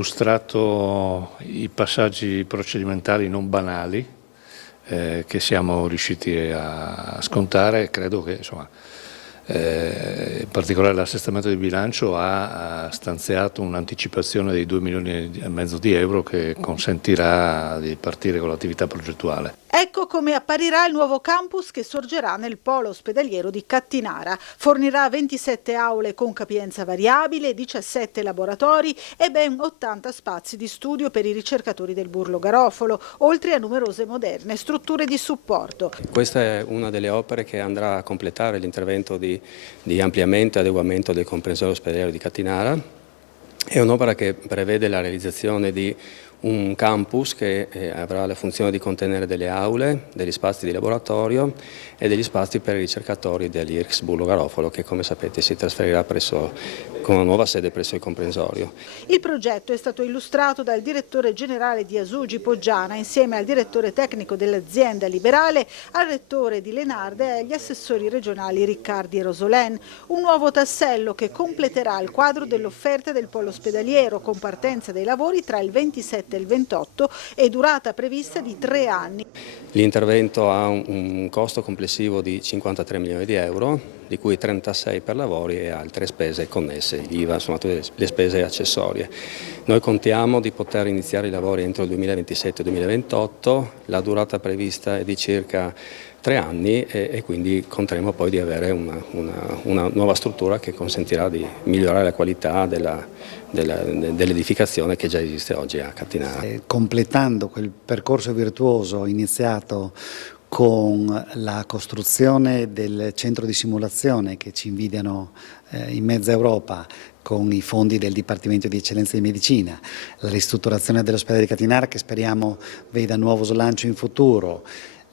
illustrato i passaggi procedimentali non banali che siamo riusciti a scontare. Credo che insomma, in particolare l'assestamento di bilancio ha stanziato un'anticipazione dei 2,5 milioni di euro che consentirà di partire con l'attività progettuale. Ecco come apparirà il nuovo campus che sorgerà nel polo ospedaliero di Cattinara. Fornirà 27 aule con capienza variabile, 17 laboratori e ben 80 spazi di studio per i ricercatori del Burlo Garofalo, oltre a numerose moderne strutture di supporto. Questa è una delle opere che andrà a completare l'intervento di ampliamento e adeguamento del comprensorio ospedaliero di Cattinara. È un'opera che prevede la realizzazione di un campus che avrà la funzione di contenere delle aule, degli spazi di laboratorio e degli spazi per i ricercatori dell'IRCS Burlo Garofalo, che come sapete si trasferirà con una nuova sede presso il comprensorio. Il progetto è stato illustrato dal direttore generale di Asugi Poggiana insieme al direttore tecnico dell'azienda liberale, al rettore di Lenarde e agli assessori regionali Riccardi e Rosolén. Un nuovo tassello che completerà il quadro dell'offerta del polo ospedaliero con partenza dei lavori tra il 27 e il 28 e durata prevista di 3 anni. L'intervento ha un costo complessivo di 53 milioni di euro, di cui 36 per lavori e altre spese connesse, l'IVA, insomma tutte le spese accessorie. Noi contiamo di poter iniziare i lavori entro il 2027-2028, la durata prevista è di circa 3 anni e quindi conteremo poi di avere una nuova struttura che consentirà di migliorare la qualità dell'edificazione che già esiste oggi a Cattinara. Completando quel percorso virtuoso iniziato con la costruzione del centro di simulazione che ci invidiano in mezza Europa con i fondi del Dipartimento di Eccellenza di Medicina, la ristrutturazione dell'ospedale di Cattinara che speriamo veda nuovo slancio in futuro,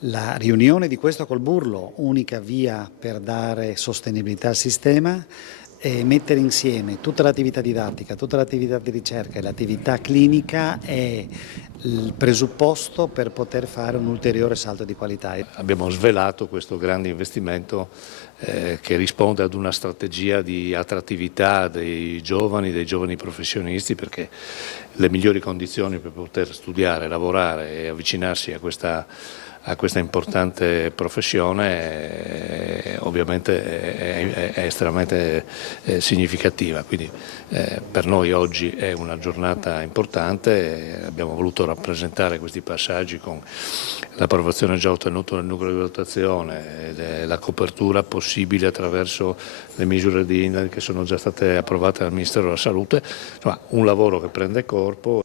la riunione di questo col Burlo, unica via per dare sostenibilità al sistema, e mettere insieme tutta l'attività didattica, tutta l'attività di ricerca e l'attività clinica è il presupposto per poter fare un ulteriore salto di qualità. Abbiamo svelato questo grande investimento che risponde ad una strategia di attrattività dei giovani professionisti, perché le migliori condizioni per poter studiare, lavorare e avvicinarsi a questa importante professione ovviamente è estremamente significativa, quindi per noi oggi è una giornata importante. Abbiamo voluto rappresentare questi passaggi con l'approvazione già ottenuta nel nucleo di valutazione e la copertura possibile attraverso le misure che sono già state approvate dal Ministero della Salute, insomma un lavoro che prende corpo.